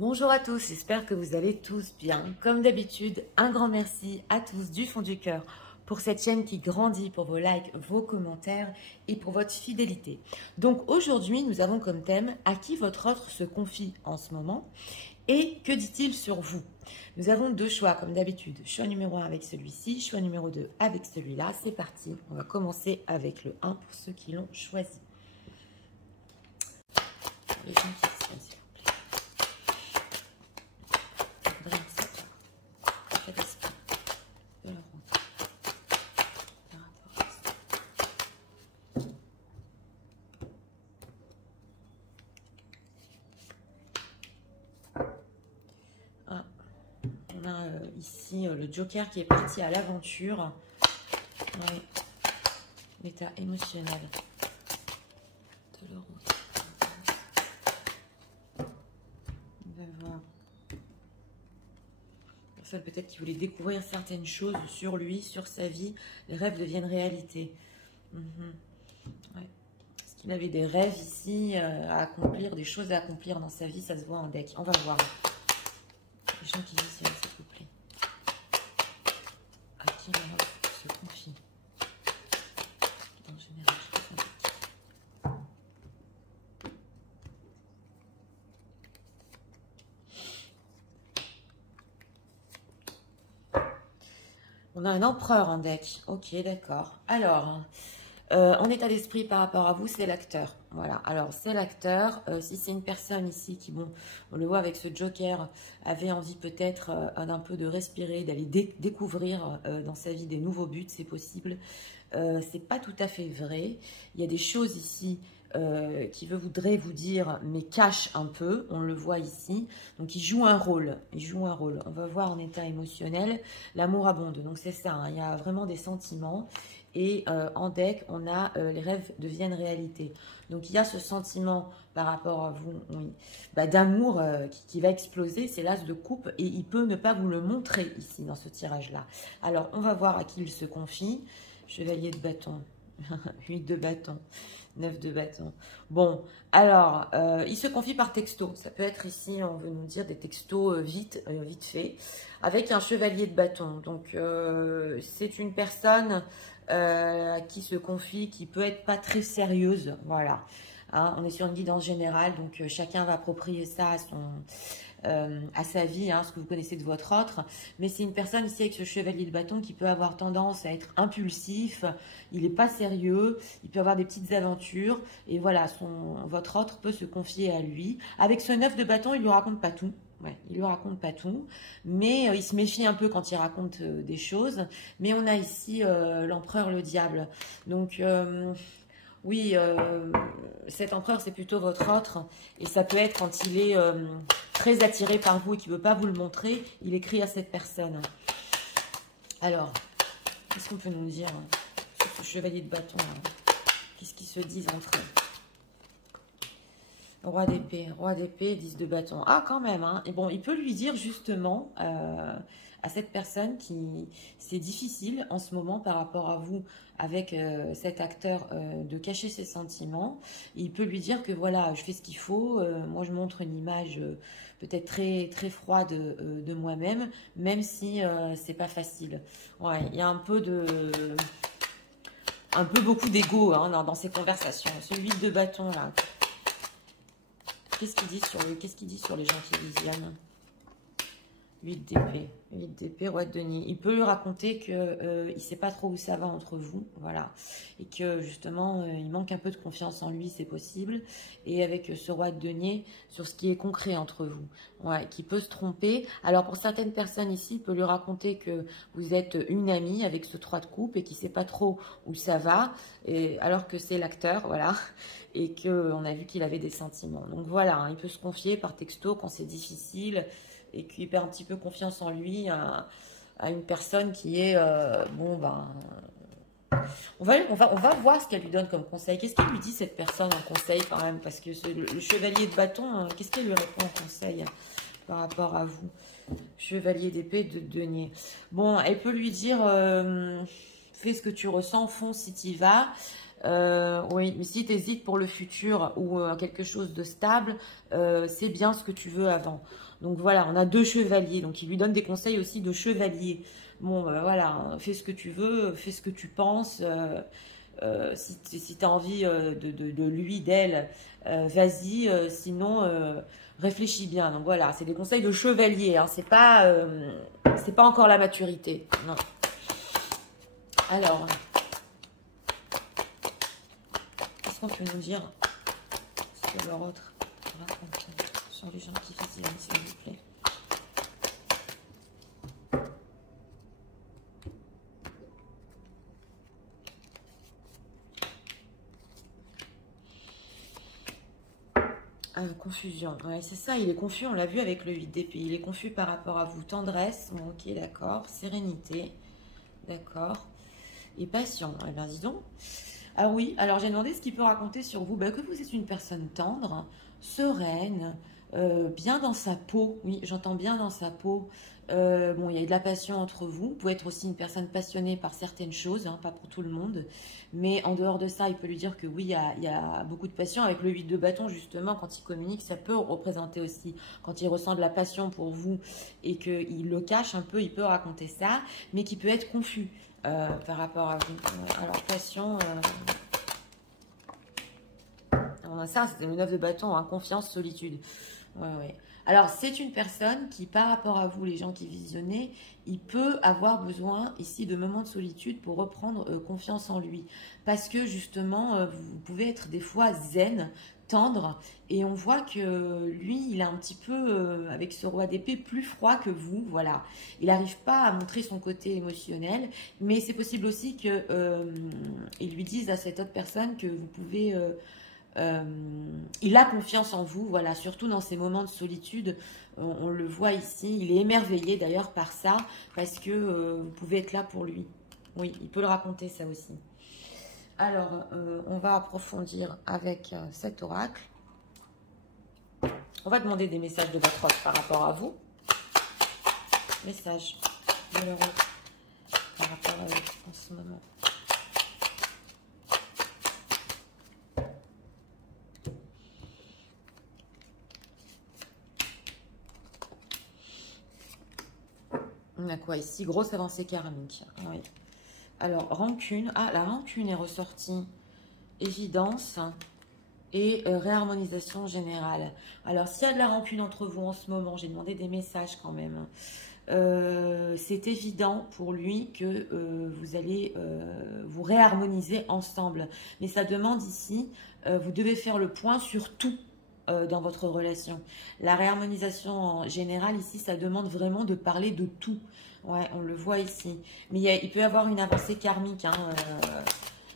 Bonjour à tous, j'espère que vous allez tous bien. Comme d'habitude, un grand merci à tous du fond du cœur pour cette chaîne qui grandit, pour vos likes, vos commentaires et pour votre fidélité. Donc aujourd'hui, nous avons comme thème « À qui votre autre se confie en ce moment ?» et « Que dit-il sur vous ?» Nous avons deux choix comme d'habitude. Choix numéro 1 avec celui-ci, choix numéro 2 avec celui-là. C'est parti, on va commencer avec le 1 pour ceux qui l'ont choisi. Pour les gens qui se tiennent, s'il vous plaît. Je voudrais en savoir l'état d'esprit de leur autre par rapport à ça. Ah, on a ici le Joker qui est parti à l'aventure. Ouais. L'état émotionnel de leur autre. On va voir. Personne peut-être qui voulait découvrir certaines choses sur lui, sur sa vie. Les rêves deviennent réalité. Ouais. Est-ce qu'il avait des rêves ici à accomplir, des choses à accomplir dans sa vie? Ça se voit en deck. On va voir. Les gens qui disent s'il vous plaît. À qui leur autre se confie? En général, je pense avec qui? On a un empereur en deck. Ok, d'accord. Alors, en état d'esprit par rapport à vous, c'est l'acteur. Voilà. Alors, c'est l'acteur. Si c'est une personne ici qui, bon, on le voit avec ce Joker, avait envie peut-être d'un peu de respirer, d'aller découvrir dans sa vie des nouveaux buts, c'est possible. C'est pas tout à fait vrai. Il y a des choses ici qui voudrait vous dire, mais cache un peu, on le voit ici. Donc, il joue un rôle. Il joue un rôle. On va voir en état émotionnel. L'amour abonde. Donc, c'est ça. Hein, il y a vraiment des sentiments. Et en deck, on a les rêves deviennent réalité. Donc, il y a ce sentiment par rapport à vous, oui, bah, d'amour qui va exploser. C'est l'as de coupe et il peut ne pas vous le montrer ici dans ce tirage-là. Alors, on va voir à qui il se confie. Chevalier de bâton, 8 de bâton, 9 de bâton. Bon, alors, il se confie par texto. Ça peut être ici, on veut nous dire des textos vite fait, avec un chevalier de bâton. Donc, c'est une personne qui se confie, qui peut être pas très sérieuse. Voilà. Hein, on est sur une guidance générale, donc chacun va approprier ça à sa vie, hein, ce que vous connaissez de votre autre. Mais c'est une personne ici avec ce chevalier de bâton qui peut avoir tendance à être impulsif, il n'est pas sérieux, il peut avoir des petites aventures. Et voilà, votre autre peut se confier à lui. Avec ce 9 de bâton, il ne lui raconte pas tout. Ouais, il lui raconte pas tout, mais il se méfie un peu quand il raconte des choses. Mais on a ici l'empereur, le diable. Donc, oui, cet empereur, c'est plutôt votre autre. Et ça peut être quand il est très attiré par vous et qu'il ne veut pas vous le montrer, il écrit à cette personne. Alors, qu'est-ce qu'on peut nous dire sur ce chevalier de bâton? Qu'est-ce qu'ils se disent entre eux? Roi d'épée, 10 de bâton. Ah, quand même, hein. Et bon, il peut lui dire justement à cette personne qui c'est difficile en ce moment par rapport à vous avec cet acteur de cacher ses sentiments. Et il peut lui dire que voilà, je fais ce qu'il faut. Moi, je montre une image peut-être très très froide de moi-même, même si c'est pas facile. Ouais, il y a un peu beaucoup d'ego hein, dans ces conversations. Ce 8 de bâton là. Qu'est-ce qu'il dit sur les gens qui visionnent? 8 d'épée, roi de denier. Il peut lui raconter qu'il ne sait pas trop où ça va entre vous, voilà. Et que justement, il manque un peu de confiance en lui, c'est possible. Et avec ce roi de denier, sur ce qui est concret entre vous, ouais, qui peut se tromper. Alors pour certaines personnes ici, il peut lui raconter que vous êtes une amie avec ce 3 de coupe et qui ne sait pas trop où ça va, alors que c'est l'acteur, voilà. Et qu'on a vu qu'il avait des sentiments. Donc voilà, hein, il peut se confier par texto quand c'est difficile et qu'il perd un petit peu confiance en lui à une personne qui est, bon ben, on va voir ce qu'elle lui donne comme conseil. Qu'est-ce qu'elle lui dit cette personne en conseil quand même? Parce que le chevalier de bâton, qu'est-ce qu'elle lui répond en conseil par rapport à vous? Chevalier d'épée de denier. Bon, elle peut lui dire, fais ce que tu ressens, fonce si tu y vas. Oui, mais si tu hésites pour le futur ou quelque chose de stable, c'est bien ce que tu veux avant. Donc voilà, on a deux chevaliers. Donc il lui donne des conseils aussi de chevalier. Bon, voilà, hein, fais ce que tu veux, fais ce que tu penses. Si tu as envie de lui, d'elle, vas-y. Sinon, réfléchis bien. Donc voilà, c'est des conseils de chevalier. Hein, c'est pas encore la maturité. Non. Alors, qu'est-ce qu'on peut nous dire sur leur autre raconte sur les gens qui visionnent, s'il vous plaît. Confusion, ouais, c'est ça, il est confus, on l'a vu avec le 8 d'épée, il est confus par rapport à vous. Tendresse, bon, ok, d'accord. Sérénité, d'accord. Et passion, eh bien dis donc. Ah oui, alors j'ai demandé ce qu'il peut raconter sur vous, que vous êtes une personne tendre, sereine, bien dans sa peau, oui, j'entends bien dans sa peau. Bon, il y a de la passion entre vous, vous pouvez être aussi une personne passionnée par certaines choses, hein, pas pour tout le monde, mais en dehors de ça, il peut lui dire que oui, il y a beaucoup de passion. Avec le 8 de bâton, justement, quand il communique, ça peut représenter aussi, quand il ressent de la passion pour vous et qu'il le cache un peu, il peut raconter ça, mais qui peut être confus. Par rapport à vous. Alors, passion. Ça, c'était le 9 de bâton, hein, confiance, solitude. Ouais, ouais. Alors, c'est une personne qui, par rapport à vous, les gens qui visionnez, il peut avoir besoin ici de moments de solitude pour reprendre confiance en lui. Parce que justement, vous pouvez être des fois zen, tendre, et on voit que lui, il est un petit peu, avec ce roi d'épée, plus froid que vous. Voilà. Il n'arrive pas à montrer son côté émotionnel, mais c'est possible aussi que il lui dise à cette autre personne que vous pouvez... il a confiance en vous, voilà, surtout dans ces moments de solitude. On le voit ici, il est émerveillé d'ailleurs par ça, parce que vous pouvez être là pour lui. Oui, il peut le raconter ça aussi. Alors, on va approfondir avec cet oracle. On va demander des messages de votre offre par rapport à vous. Messages de leur offre par rapport à vous en ce moment. On a quoi ici? Grosse avancée karmique. Oui. Alors, rancune. Ah, la rancune est ressortie. Évidence et réharmonisation générale. Alors, s'il y a de la rancune entre vous en ce moment, j'ai demandé des messages quand même. C'est évident pour lui que vous allez vous réharmoniser ensemble. Mais ça demande ici, vous devez faire le point sur tout dans votre relation. La réharmonisation en général, ici, ça demande vraiment de parler de tout. Ouais, on le voit ici. Mais il peut y avoir une avancée karmique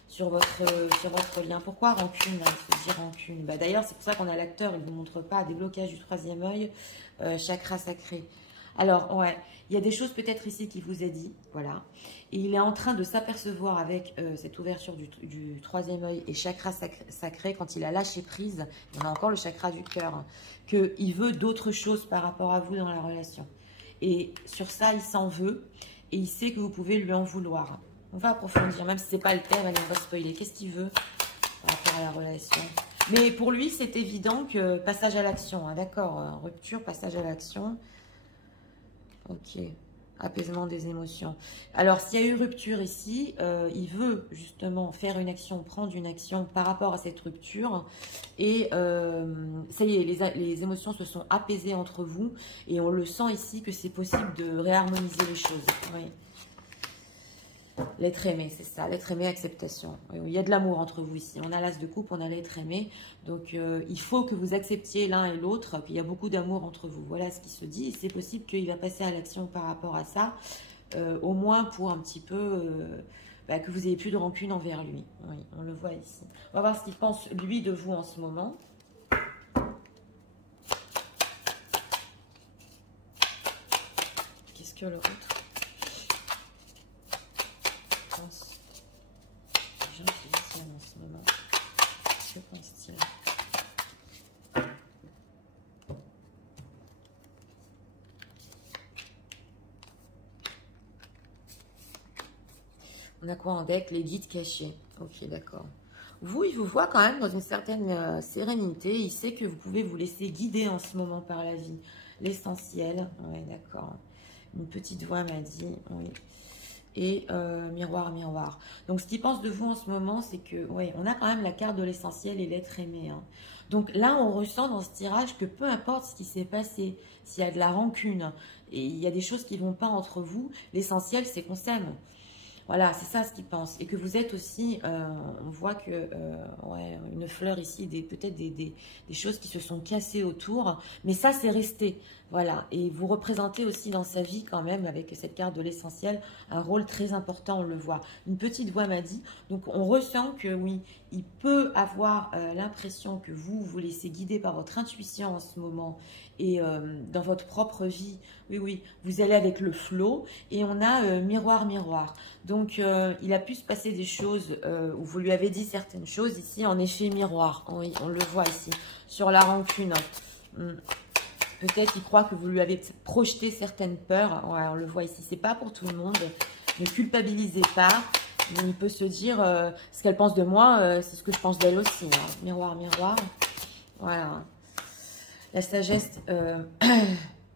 sur votre lien. Pourquoi rancune? Il se dit rancune. D'ailleurs, c'est pour ça qu'on a l'acteur, il ne vous montre pas, déblocage du troisième œil, chakra sacré. Alors, ouais, il y a des choses peut-être ici qui vous a dit, voilà. Et il est en train de s'apercevoir avec cette ouverture du troisième œil et chakra sacré, quand il a lâché prise, on a encore le chakra du cœur, qu'il veut d'autres choses par rapport à vous dans la relation. Et sur ça, il s'en veut et il sait que vous pouvez lui en vouloir. On va approfondir, même si ce n'est pas le thème, allez, on va spoiler. Qu'est-ce qu'il veut par rapport à la relation? Mais pour lui, c'est évident que passage à l'action, hein, d'accord, rupture, passage à l'action. Ok, apaisement des émotions. Alors, s'il y a eu rupture ici, il veut justement faire une action, prendre une action par rapport à cette rupture. Et ça y est, les émotions se sont apaisées entre vous. Et on le sent ici que c'est possible de réharmoniser les choses. Oui. L'être aimé, c'est ça. L'être aimé, acceptation. Oui, il y a de l'amour entre vous ici. On a l'as de coupe, on a l'être aimé. Donc, il faut que vous acceptiez l'un et l'autre. Puis, il y a beaucoup d'amour entre vous. Voilà ce qui se dit. Et c'est possible qu'il va passer à l'action par rapport à ça. Au moins pour un petit peu... que vous n'ayez plus de rancune envers lui. Oui, on le voit ici. On va voir ce qu'il pense, lui, de vous en ce moment. Qu'est-ce que l'autre pense? Les gens qui visionnent en ce moment. Que pense-t-il? On a quoi en deck? Les guides cachés. Ok, d'accord. Vous, il vous voit quand même dans une certaine sérénité. Il sait que vous pouvez vous laisser guider en ce moment par la vie. L'essentiel, ouais, d'accord. Une petite voix m'a dit, oui. Et miroir, miroir. Donc, ce qu'il pense de vous en ce moment, c'est que, ouais, on a quand même la carte de l'essentiel et l'être aimé. Hein. Donc là, on ressent dans ce tirage que peu importe ce qui s'est passé, s'il y a de la rancune, et il y a des choses qui ne vont pas entre vous, l'essentiel, c'est qu'on s'aime. Voilà, c'est ça ce qu'il pense. Et que vous êtes aussi, on voit que, ouais, une fleur ici, peut-être des choses qui se sont cassées autour, mais ça, c'est resté. Voilà, et vous représentez aussi dans sa vie quand même, avec cette carte de l'essentiel, un rôle très important, on le voit. Une petite voix m'a dit, donc on ressent que oui, il peut avoir l'impression que vous laissez guider par votre intuition en ce moment, et dans votre propre vie, oui, oui, vous allez avec le flow, et on a miroir, miroir. Donc, il a pu se passer des choses où vous lui avez dit certaines choses, ici, en effet miroir. Oui, on le voit ici, sur la rancune. Peut-être qu'il croit que vous lui avez projeté certaines peurs. Ouais, on le voit ici. C'est pas pour tout le monde. Ne culpabilisez pas. Il peut se dire, ce qu'elle pense de moi, c'est ce que je pense d'elle aussi. Hein. Miroir, miroir. Voilà. La sagesse...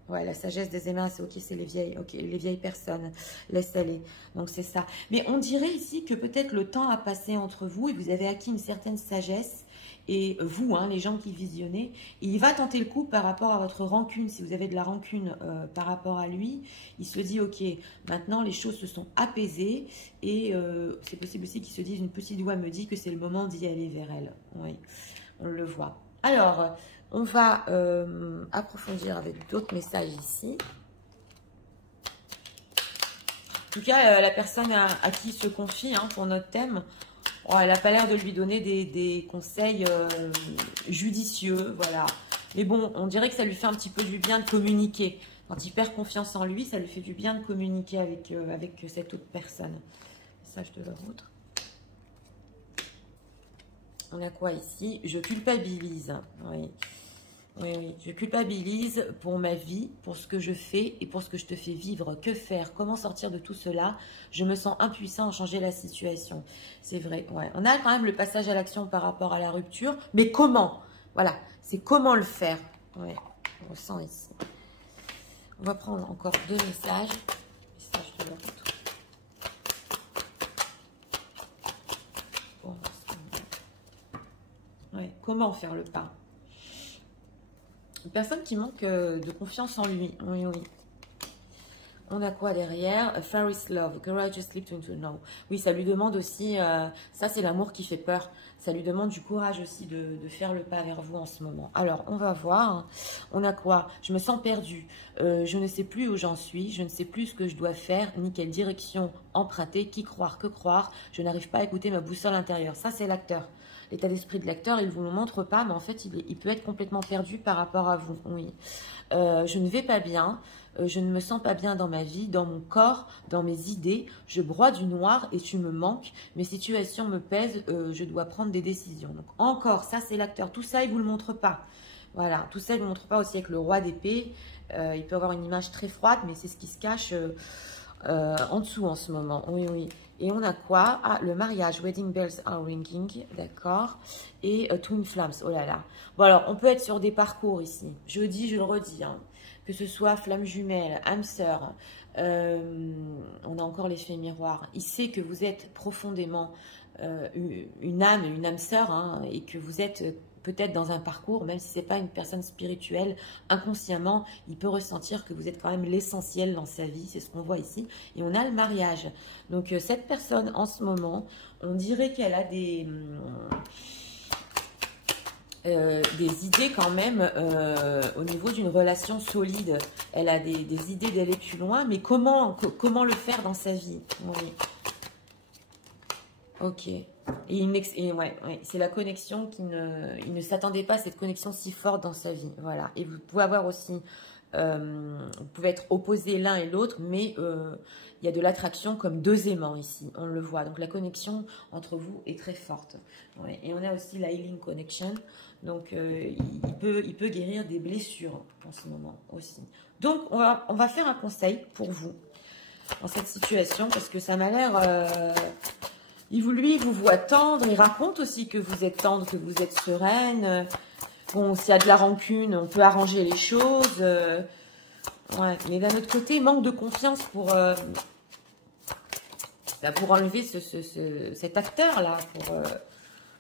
Ouais, la sagesse des aimants, c'est ok, c'est les vieilles personnes, laisse aller. Donc c'est ça. Mais on dirait ici que peut-être le temps a passé entre vous et vous avez acquis une certaine sagesse. Et vous, hein, les gens qui visionnez, il va tenter le coup par rapport à votre rancune. Si vous avez de la rancune par rapport à lui, il se dit ok, maintenant les choses se sont apaisées et c'est possible aussi qu'il se dise, une petite voix me dit que c'est le moment d'y aller vers elle. Oui, on le voit. Alors, on va approfondir avec d'autres messages ici. En tout cas, la personne à qui il se confie hein, pour notre thème, oh, elle n'a pas l'air de lui donner des conseils judicieux, voilà. Mais bon, on dirait que ça lui fait un petit peu du bien de communiquer. Quand il perd confiance en lui, ça lui fait du bien de communiquer avec cette autre personne. Message de l'autre. On a quoi ici? Je culpabilise. Oui. Oui, oui. Je culpabilise pour ma vie, pour ce que je fais et pour ce que je te fais vivre. Que faire? Comment sortir de tout cela? Je me sens impuissant à changer la situation. C'est vrai. Ouais. On a quand même le passage à l'action par rapport à la rupture. Mais comment? Voilà. C'est comment le faire. Ouais. On ressent ici. On va prendre encore deux messages. Message de l'autre. Bon, ouais. Comment faire le pas? Une personne qui manque de confiance en lui. Oui, oui. On a quoi derrière? A Fairy's Love, Courageous Leap to Know. Oui, ça lui demande aussi, ça c'est l'amour qui fait peur. Ça lui demande du courage aussi de faire le pas vers vous en ce moment. Alors, on va voir. On a quoi? Je me sens perdue. Je ne sais plus où j'en suis. Je ne sais plus ce que je dois faire, ni quelle direction emprunter. Qui croire, que croire. Je n'arrive pas à écouter ma boussole intérieure. Ça, c'est l'acteur. L'état d'esprit de l'acteur, il ne vous le montre pas, mais en fait, il peut être complètement perdu par rapport à vous. Oui. Je ne vais pas bien. Je ne me sens pas bien dans ma vie, dans mon corps, dans mes idées. Je broie du noir et tu me manques. Mes situations me pèsent. Je dois prendre des décisions. Donc encore, ça, c'est l'acteur. Tout ça, il ne vous le montre pas. Voilà. Tout ça, il ne vous montre pas aussi avec le roi d'épée. Il peut avoir une image très froide, mais c'est ce qui se cache en dessous en ce moment. Oui, oui. Et on a quoi? Ah, le mariage. Wedding bells are ringing. D'accord. Et Twin Flames. Oh là là. Bon, alors, on peut être sur des parcours ici. Je dis, je le redis. Hein. Que ce soit flamme jumelle, âme sœur. On a encore l'effet miroir. Il sait que vous êtes profondément une âme sœur. Hein, et que vous êtes peut-être dans un parcours, même si ce n'est pas une personne spirituelle, inconsciemment, il peut ressentir que vous êtes quand même l'essentiel dans sa vie, c'est ce qu'on voit ici. Et on a le mariage. Donc cette personne, en ce moment, on dirait qu'elle a des idées quand même au niveau d'une relation solide. Elle a des idées d'aller plus loin, mais comment le faire dans sa vie? Oui. Ok. Et ouais, c'est la connexion il ne s'attendait pas à cette connexion si forte dans sa vie. Voilà. Et vous pouvez avoir aussi, vous pouvez être opposés l'un et l'autre, mais il y a de l'attraction comme deux aimants ici. On le voit. Donc la connexion entre vous est très forte. Ouais. Et on a aussi la healing connection. Donc il peut guérir des blessures en ce moment aussi. Donc on va faire un conseil pour vous dans cette situation parce que ça m'a l'air Lui, il vous voit tendre, il raconte aussi que vous êtes tendre, que vous êtes sereine. Bon, s'il y a de la rancune, on peut arranger les choses. Ouais. Mais d'un autre côté, il manque de confiance pour enlever cet acteur-là,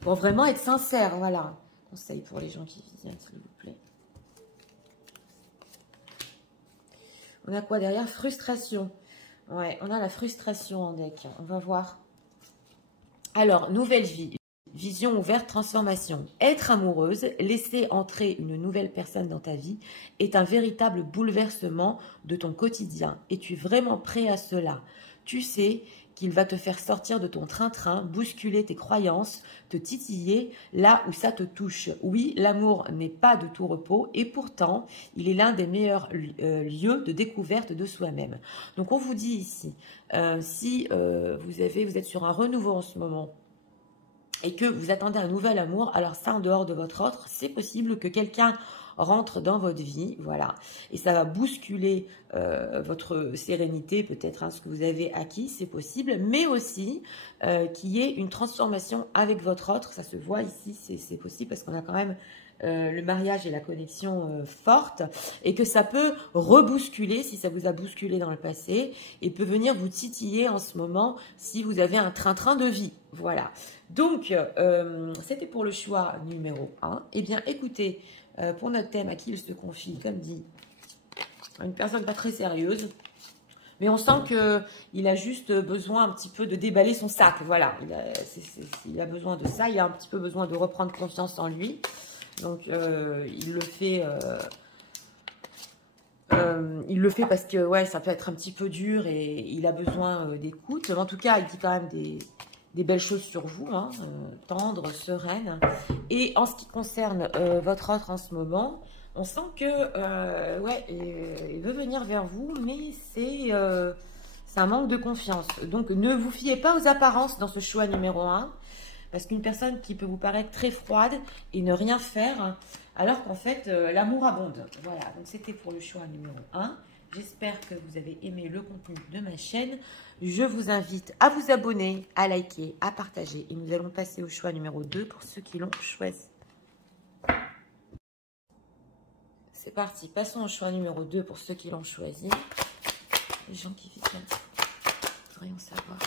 pour vraiment être sincère. Voilà. Conseil pour les gens qui viennent, s'il vous plaît. On a quoi derrière? Frustration. Ouais, on a la frustration en deck. On va voir. Alors, nouvelle vie. Vision ouverte, transformation. Être amoureuse, laisser entrer une nouvelle personne dans ta vie est un véritable bouleversement de ton quotidien. Es-tu vraiment prêt à cela? Tu sais qu'il va te faire sortir de ton train-train, bousculer tes croyances, te titiller là où ça te touche. Oui, l'amour n'est pas de tout repos et pourtant, il est l'un des meilleurs lieux de découverte de soi-même. Donc, on vous dit ici, si vous êtes sur un renouveau en ce moment, et que vous attendez un nouvel amour, alors ça, en dehors de votre autre, c'est possible que quelqu'un rentre dans votre vie, voilà, et ça va bousculer votre sérénité, peut-être ce que vous avez acquis, c'est possible, mais aussi qu'il y ait une transformation avec votre autre, ça se voit ici, c'est possible, parce qu'on a quand même le mariage et la connexion forte, et que ça peut rebousculer, si ça vous a bousculé dans le passé, et peut venir vous titiller en ce moment, si vous avez un train-train de vie, voilà. Donc, c'était pour le choix numéro 1. Eh bien, écoutez, pour notre thème, à qui il se confie, comme dit, une personne pas très sérieuse, mais on sent qu'il a juste besoin un petit peu de déballer son sac, voilà. Il a besoin de ça, il a un petit peu besoin de reprendre confiance en lui. Donc, il le fait parce que, ouais, ça peut être un petit peu dur et il a besoin d'écoute. Mais en tout cas, il dit quand même des belles choses sur vous, hein, tendre, sereine. Et en ce qui concerne votre autre en ce moment, on sent que, ouais, il veut venir vers vous, mais c'est un manque de confiance. Donc, ne vous fiez pas aux apparences dans ce choix numéro 1, parce qu'une personne qui peut vous paraître très froide et ne rien faire, alors qu'en fait, l'amour abonde. Voilà, donc c'était pour le choix numéro 1. J'espère que vous avez aimé le contenu de ma chaîne. Je vous invite à vous abonner, à liker, à partager. Et nous allons passer au choix numéro 2 pour ceux qui l'ont choisi. C'est parti, passons au choix numéro 2 pour ceux qui l'ont choisi. Les gens qui viennent, voudrions savoir.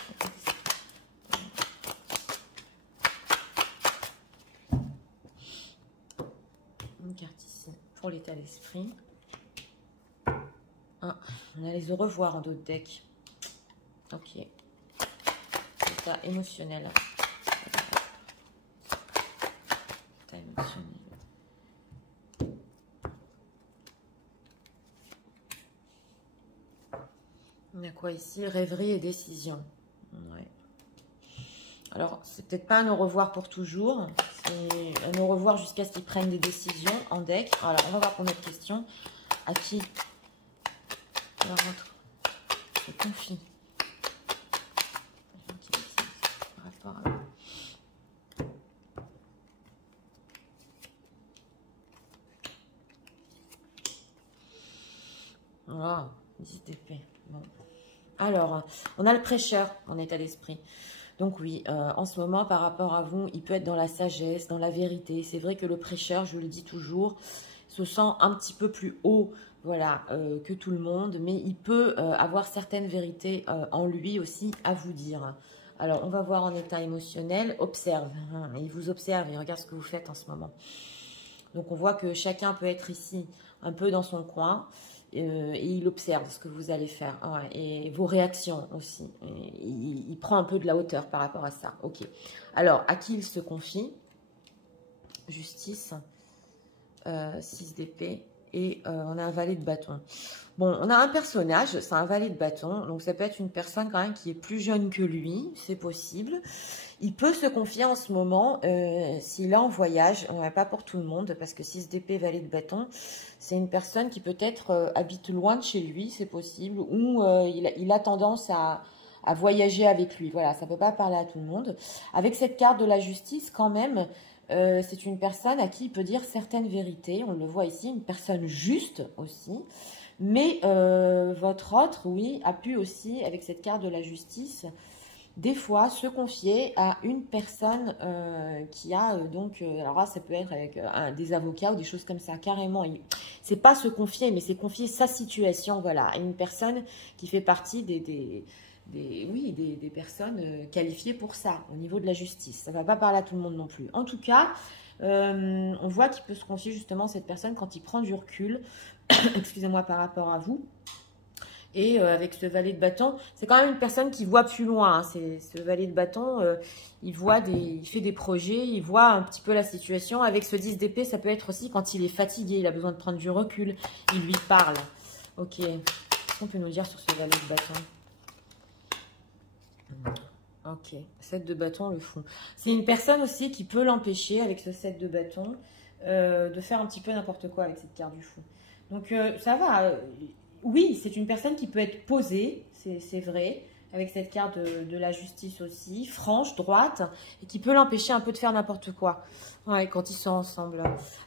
Une carte ici pour l'état d'esprit. Ah, on a les au revoir en d'autres decks. Ok. État émotionnel. État émotionnel. On a quoi ici? Rêverie et décision. Ouais. Alors, c'est peut-être pas un au revoir pour toujours. C'est un au revoir jusqu'à ce qu'ils prennent des décisions en deck. Alors, on va voir pour notre question. À qui leur autre se confie? Par rapport à... Oh, 10 d'épée. Bon. Alors, on a le prêcheur en état d'esprit. Donc oui, en ce moment, par rapport à vous, il peut être dans la sagesse, dans la vérité. C'est vrai que le prêcheur, je le dis toujours, se sent un petit peu plus haut, voilà, que tout le monde. Mais il peut avoir certaines vérités en lui aussi à vous dire. Alors, on va voir en état émotionnel. Observe. Hein, il vous observe, il regarde ce que vous faites en ce moment. Donc, on voit que chacun peut être ici un peu dans son coin. Et il observe ce que vous allez faire, ouais, et vos réactions aussi. Il prend un peu de la hauteur par rapport à ça. Ok. Alors, à qui il se confie? Justice, 6 d'épée, et on a un valet de bâton. Bon, on a un personnage, c'est un valet de bâton, donc ça peut être une personne quand même qui est plus jeune que lui, c'est possible. Il peut se confier en ce moment s'il est en voyage, pas pour tout le monde, parce que 6 d'épée, valet de bâton, c'est une personne qui peut-être habite loin de chez lui, c'est possible, ou il a tendance à voyager avec lui. Voilà, ça ne peut pas parler à tout le monde. Avec cette carte de la justice, quand même, c'est une personne à qui il peut dire certaines vérités. On le voit ici, une personne juste aussi. Mais votre autre, oui, a pu aussi, avec cette carte de la justice, des fois se confier à une personne qui a alors là ça peut être avec des avocats ou des choses comme ça, carrément. C'est pas se confier, mais c'est confier sa situation, voilà, à une personne qui fait partie des personnes qualifiées pour ça, au niveau de la justice. Ça ne va pas parler à tout le monde non plus. En tout cas, on voit qu'il peut se confier justement cette personne quand il prend du recul, excusez-moi, par rapport à vous. Et avec ce valet de bâton, c'est quand même une personne qui voit plus loin. Hein. Ce valet de bâton, il fait des projets, il voit un petit peu la situation. Avec ce 10 d'épée, ça peut être aussi quand il est fatigué, il a besoin de prendre du recul, il lui parle. Ok, qu'est-ce qu'on peut nous dire sur ce valet de bâton? Ok, 7 de bâton, le fond. C'est une personne aussi qui peut l'empêcher, avec ce 7 de bâton, de faire un petit peu n'importe quoi avec cette carte du fond. Donc, ça va. Oui, c'est une personne qui peut être posée, c'est vrai, avec cette carte de la justice aussi, franche, droite, et qui peut l'empêcher un peu de faire n'importe quoi. Ouais, quand ils sont ensemble.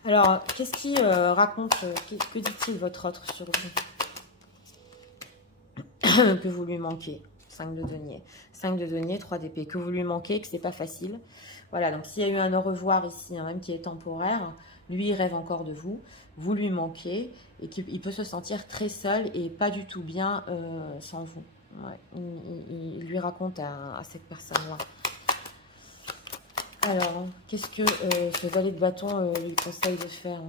Alors, qu'est-ce qu'il raconte, que dit-il votre autre sur vous que vous lui manquez? 5 de denier. 5 de denier, 3 d'épée. Que vous lui manquez, que c'est pas facile. Voilà, donc s'il y a eu un au revoir ici, hein, même qui est temporaire, lui, il rêve encore de vous. Vous lui manquez et qu'il peut se sentir très seul et pas du tout bien sans vous. Ouais, il lui raconte à cette personne-là. Alors, qu'est-ce que ce valet de bâton lui conseille de faire?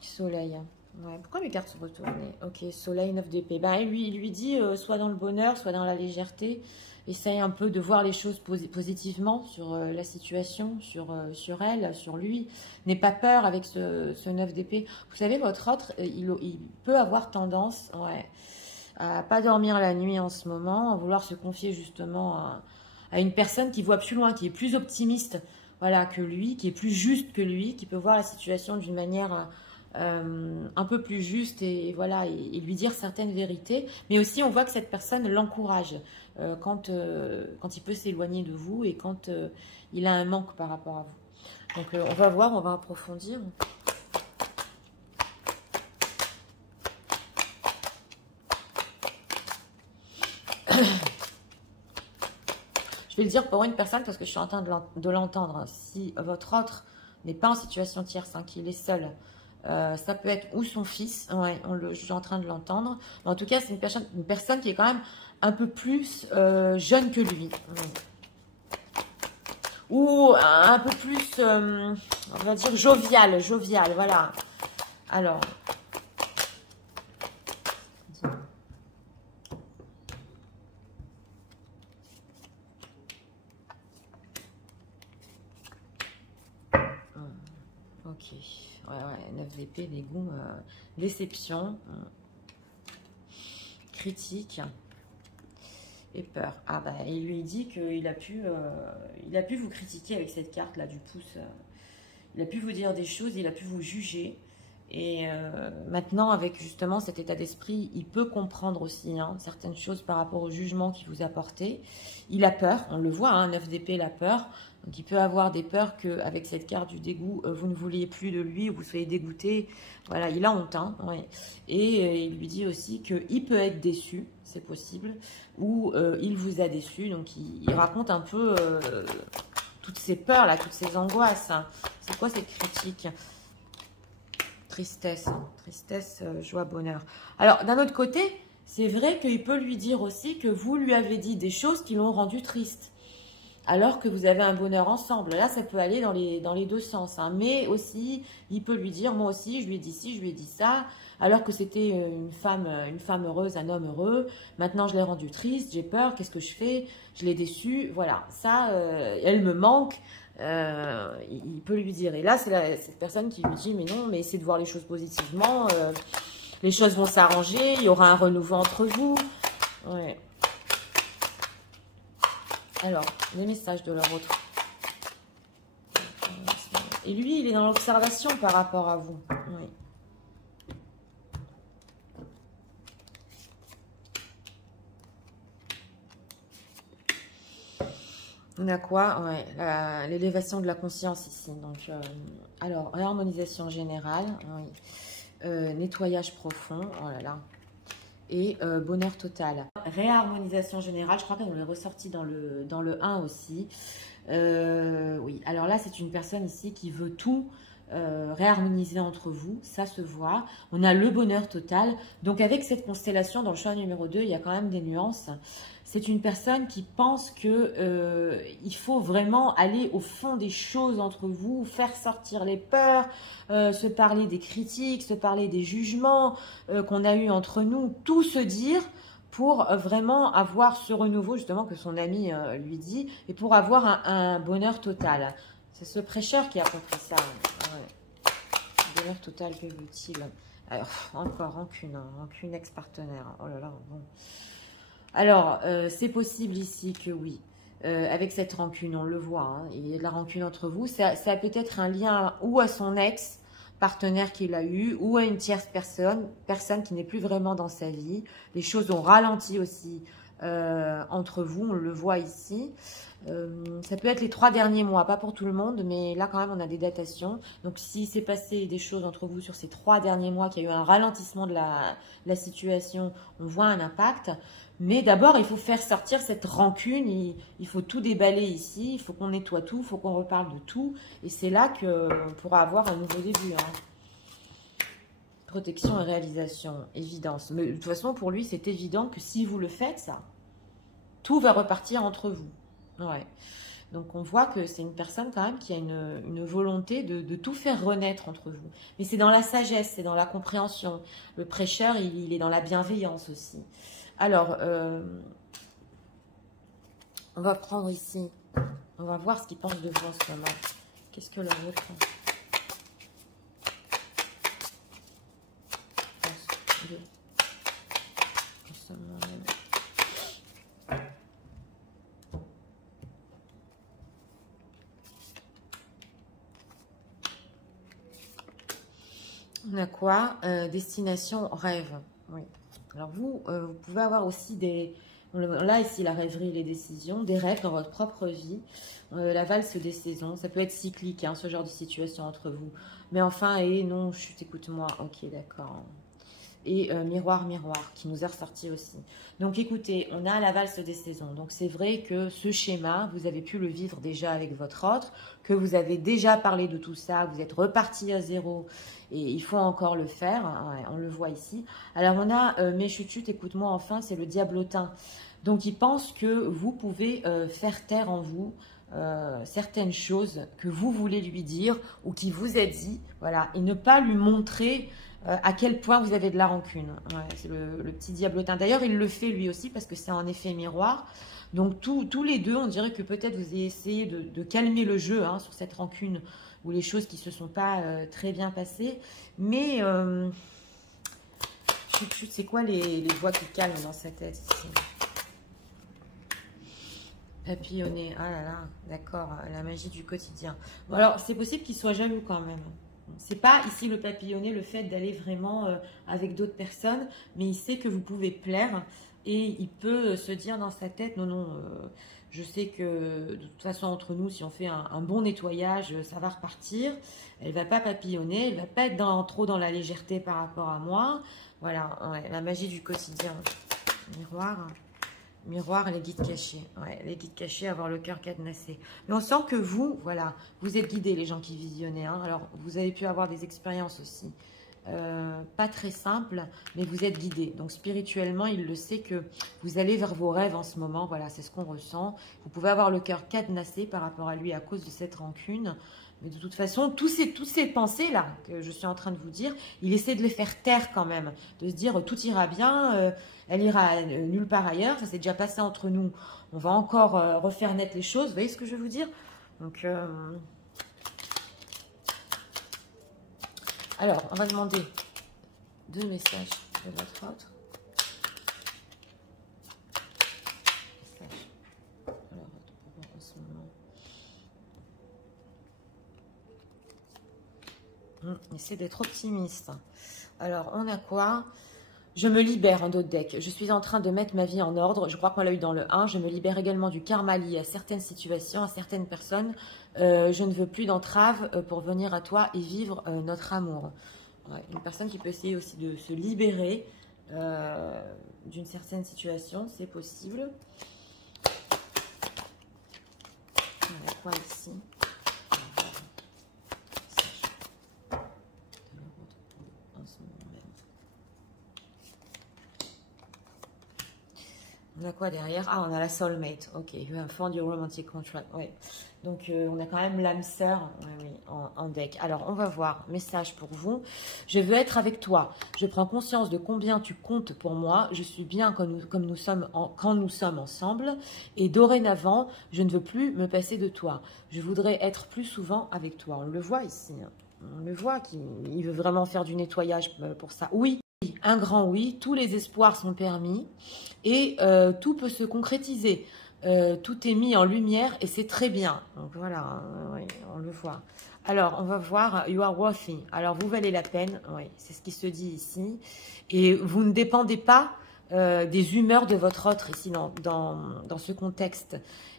Soleil. Ouais, pourquoi mes cartes sont retournées? Ok, soleil, 9 d'épée. Ben, il lui dit soit dans le bonheur, soit dans la légèreté. Essaye un peu de voir les choses positivement sur la situation, sur elle, sur lui. N'aie pas peur avec ce 9 d'épée. Vous savez, votre autre, il peut avoir tendance à pas dormir la nuit en ce moment, à vouloir se confier justement à une personne qui voit plus loin, qui est plus optimiste voilà, que lui, qui est plus juste que lui, qui peut voir la situation d'une manière un peu plus juste et voilà et lui dire certaines vérités. Mais aussi, on voit que cette personne l'encourage quand il peut s'éloigner de vous et quand il a un manque par rapport à vous. Donc, on va voir, on va approfondir. Je vais le dire pour une personne parce que je suis en train de l'entendre. Si votre autre n'est pas en situation tierce, hein, qu'il est seul, ça peut être ou son fils, ouais, je suis en train de l'entendre. En tout cas, c'est une personne qui est quand même un peu plus jeune que lui. Ou un peu plus, on va dire, jovial, voilà. Alors, ok, ouais, 9 d'épée, dégoût, déception, critique et peur. Ah bah, il lui dit qu'il a pu vous critiquer avec cette carte là du pouce. Il a pu vous dire des choses, il a pu vous juger. Et maintenant, avec justement cet état d'esprit, il peut comprendre aussi hein, certaines choses par rapport au jugement qu'il vous a porté. Il a peur, on le voit, hein, 9 d'épée, la peur. Donc il peut avoir des peurs qu'avec cette carte du dégoût, vous ne vouliez plus de lui, ou vous soyez dégoûté. Voilà, il a honte. Hein, ouais. Et il lui dit aussi qu'il peut être déçu, c'est possible, ou il vous a déçu. Donc il raconte un peu toutes ces peurs, là, toutes ces angoisses. Hein. C'est quoi cette critique ? Tristesse, tristesse, joie, bonheur. Alors, d'un autre côté, c'est vrai qu'il peut lui dire aussi que vous lui avez dit des choses qui l'ont rendu triste. Alors que vous avez un bonheur ensemble. Là, ça peut aller dans les deux sens. Hein. Mais aussi, il peut lui dire, moi aussi, je lui ai dit ci, je lui ai dit ça. Alors que c'était une femme heureuse, un homme heureux. Maintenant, je l'ai rendu triste, j'ai peur, qu'est-ce que je fais? Je l'ai déçue. Voilà, ça, elle me manque. Il peut lui dire. Et là, c'est cette personne qui lui dit, mais non, mais essayez de voir les choses positivement. Les choses vont s'arranger, il y aura un renouveau entre vous. Ouais. Alors, les messages de leur autre. Et lui, il est dans l'observation par rapport à vous. Oui. On a quoi? Ouais, l'élévation de la conscience ici. Donc, alors, réharmonisation générale. Oui. Nettoyage profond. Oh là là. et bonheur total. Réharmonisation générale, je crois qu'on est ressorti dans le 1 aussi. Oui, alors là, c'est une personne ici qui veut tout réharmoniser entre vous, ça se voit. On a le bonheur total. Donc avec cette constellation dans le choix numéro 2, il y a quand même des nuances. C'est une personne qui pense que il faut vraiment aller au fond des choses entre vous, faire sortir les peurs, se parler des critiques, se parler des jugements qu'on a eu entre nous, tout se dire pour vraiment avoir ce renouveau justement que son ami lui dit et pour avoir un bonheur total. C'est ce prêcheur qui a compris ça. Ouais. Bonheur total, que veut-il? Alors, encore rancune, hein, rancune ex-partenaire. Oh là là, bon. Alors, c'est possible ici que oui. Avec cette rancune, on le voit, hein, il y a de la rancune entre vous. Ça a peut-être un lien ou à son ex-partenaire qu'il a eu, ou à une tierce personne qui n'est plus vraiment dans sa vie. Les choses ont ralenti aussi entre vous, on le voit ici. Ça peut être les 3 derniers mois, pas pour tout le monde, mais là quand même on a des datations. Donc s'il s'est passé des choses entre vous sur ces 3 derniers mois, qu'il y a eu un ralentissement de la situation, on voit un impact. Mais d'abord, il faut faire sortir cette rancune, il faut tout déballer ici, il faut qu'on nettoie tout, il faut qu'on reparle de tout. Et c'est là qu'on pourra avoir un nouveau début. Hein. Protection et réalisation, évidence. Mais de toute façon, pour lui, c'est évident que si vous le faites, ça, tout va repartir entre vous. Ouais. Donc on voit que c'est une personne quand même qui a une volonté de tout faire renaître entre vous. Mais c'est dans la sagesse, c'est dans la compréhension. Le prêcheur, il est dans la bienveillance aussi. Alors, on va prendre ici, on va voir ce qu'ils pensent de vous en ce moment. Qu'est-ce que leur répond? On a quoi? Destination rêve. Oui. Alors vous, vous pouvez avoir aussi des... Là, ici, la rêverie, les décisions, des rêves dans votre propre vie. La valse des saisons, ça peut être cyclique, hein, ce genre de situation entre vous. Mais enfin, et non, chut, écoute-moi. Ok, d'accord. Et miroir, miroir, qui nous a ressorti aussi. Donc écoutez, on a la valse des saisons. Donc c'est vrai que ce schéma, vous avez pu le vivre déjà avec votre autre, que vous avez déjà parlé de tout ça, vous êtes reparti à zéro et il faut encore le faire. Ouais, on le voit ici. Alors on a, mais chut, écoute-moi enfin, c'est le diablotin. Donc il pense que vous pouvez faire taire en vous certaines choses que vous voulez lui dire ou qui vous a dit, voilà, et ne pas lui montrer à quel point vous avez de la rancune. Ouais, c'est le petit diablotin. D'ailleurs, il le fait lui aussi parce que c'est un effet miroir. Donc, tous les deux, on dirait que peut-être vous avez essayé de calmer le jeu hein, sur cette rancune ou les choses qui ne se sont pas très bien passées. Mais, c'est quoi les voix qui calment dans sa tête ici? Papillonner, ah là là, d'accord, la magie du quotidien. Bon, alors, c'est possible qu'il soit jaloux quand même. C'est pas ici le papillonner, le fait d'aller vraiment avec d'autres personnes, mais il sait que vous pouvez plaire et il peut se dire dans sa tête, non, non, je sais que de toute façon entre nous, si on fait un bon nettoyage, ça va repartir. Elle va pas papillonner, elle va pas être trop dans la légèreté par rapport à moi. Voilà, ouais, la magie du quotidien. Miroir. Miroir, les guides cachés. Ouais, les guides cachés, avoir le cœur cadenassé. Mais on sent que vous, voilà, vous êtes guidés, les gens qui visionnaient. Hein. Alors, vous avez pu avoir des expériences aussi. Pas très simples, mais vous êtes guidés. Donc, spirituellement, il le sait que vous allez vers vos rêves en ce moment. Voilà, c'est ce qu'on ressent. Vous pouvez avoir le cœur cadenassé par rapport à lui à cause de cette rancune. Mais de toute façon, toutes ces pensées-là que je suis en train de vous dire, il essaie de les faire taire quand même. De se dire, tout ira bien, elle ira nulle part ailleurs. Ça s'est déjà passé entre nous. On va encore refaire naître les choses. Vous voyez ce que je veux vous dire? Donc, alors, on va demander 2 messages de votre autre. Message. Alors, en ce moment. Essaie d'être optimiste. Alors, on a quoi? Je me libère en d'autres decks. Je suis en train de mettre ma vie en ordre. Je crois qu'on l'a eu dans le 1. Je me libère également du karma lié à certaines situations, à certaines personnes. Je ne veux plus d'entrave pour venir à toi et vivre notre amour. Ouais, une personne qui peut essayer aussi de se libérer d'une certaine situation, c'est possible. On a quoi ici? On a quoi derrière? Ah, on a la soulmate. Ok, you have found your romantic contract. Ouais. Donc, on a quand même l'âme sœur en deck. Alors, on va voir. Message pour vous. Je veux être avec toi. Je prends conscience de combien tu comptes pour moi. Je suis bien quand nous sommes ensemble. Et dorénavant, je ne veux plus me passer de toi. Je voudrais être plus souvent avec toi. On le voit ici. On le voit qu'il veut vraiment faire du nettoyage pour ça. Oui. Un grand oui, tous les espoirs sont permis et tout peut se concrétiser. Tout est mis en lumière et c'est très bien. Donc voilà, oui, on le voit. Alors, on va voir, you are worthy. Alors, vous valez la peine, oui, c'est ce qui se dit ici. Et vous ne dépendez pas des humeurs de votre autre ici dans ce contexte.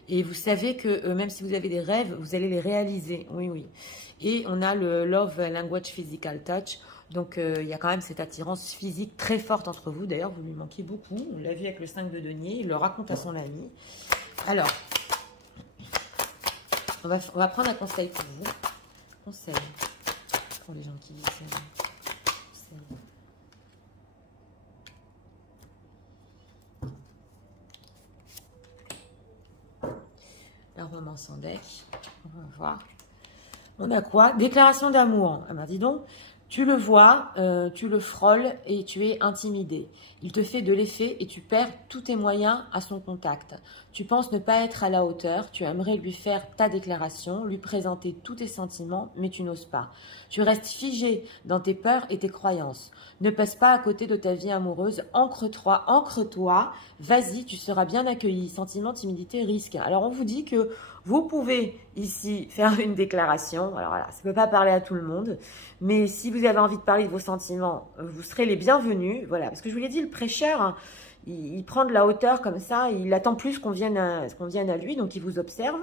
Et vous savez que même si vous avez des rêves, vous allez les réaliser. Oui, oui. Et on a le love language physical touch. Donc, il y a quand même cette attirance physique très forte entre vous. D'ailleurs, vous lui manquez beaucoup. On l'a vu avec le 5 de denier. Il le raconte à son ami. Alors, on va prendre un conseil pour vous. Conseil pour les gens qui disent ça. La romance en deck. On va voir. On a quoi? Déclaration d'amour. Ah ben, dis donc. Tu le vois, tu le frôles et tu es intimidé. Il te fait de l'effet et tu perds tous tes moyens à son contact. Tu penses ne pas être à la hauteur, tu aimerais lui faire ta déclaration, lui présenter tous tes sentiments, mais tu n'oses pas. Tu restes figé dans tes peurs et tes croyances. Ne passe pas à côté de ta vie amoureuse, ancre-toi, vas-y, tu seras bien accueilli. Sentiment, timidité, risque. Alors on vous dit que vous pouvez ici faire une déclaration. Alors voilà, ça ne peut pas parler à tout le monde, mais si vous avez envie de parler de vos sentiments, vous serez les bienvenus. Voilà, parce que je vous l'ai dit, le prêcheur, hein, il prend de la hauteur comme ça, il attend plus qu'on vienne à lui, donc il vous observe.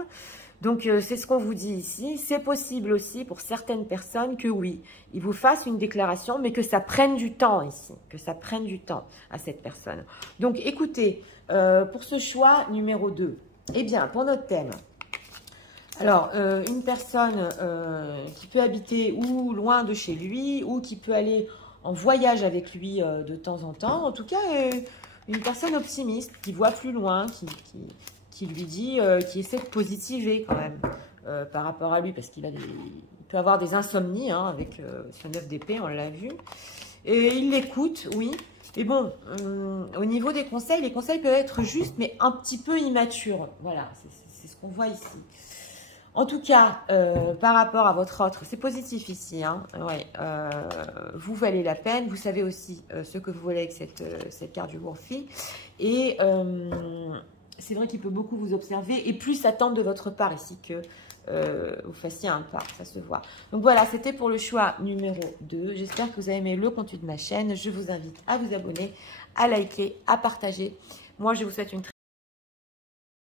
Donc c'est ce qu'on vous dit ici. C'est possible aussi pour certaines personnes que oui, il vous fasse une déclaration, mais que ça prenne du temps ici, que ça prenne du temps à cette personne. Donc écoutez, pour ce choix numéro 2, eh bien pour notre thème, alors, une personne qui peut habiter ou loin de chez lui, ou qui peut aller en voyage avec lui de temps en temps. En tout cas, une personne optimiste, qui voit plus loin, qui lui dit, qui essaie de positiver quand même par rapport à lui, parce qu'il peut avoir des insomnies hein, avec ce 9 d'épée, on l'a vu. Et il l'écoute, oui. Mais bon, au niveau des conseils, les conseils peuvent être justes, mais un petit peu immatures. Voilà, c'est ce qu'on voit ici. En tout cas, par rapport à votre autre, c'est positif ici. Hein, ouais, vous valez la peine. Vous savez aussi ce que vous voulez avec cette carte du Worthy. Et c'est vrai qu'il peut beaucoup vous observer et plus attendre de votre part ici que vous fassiez un pas. Ça se voit. Donc voilà, c'était pour le choix numéro 2. J'espère que vous avez aimé le contenu de ma chaîne. Je vous invite à vous abonner, à liker, à partager. Moi, je vous souhaite une très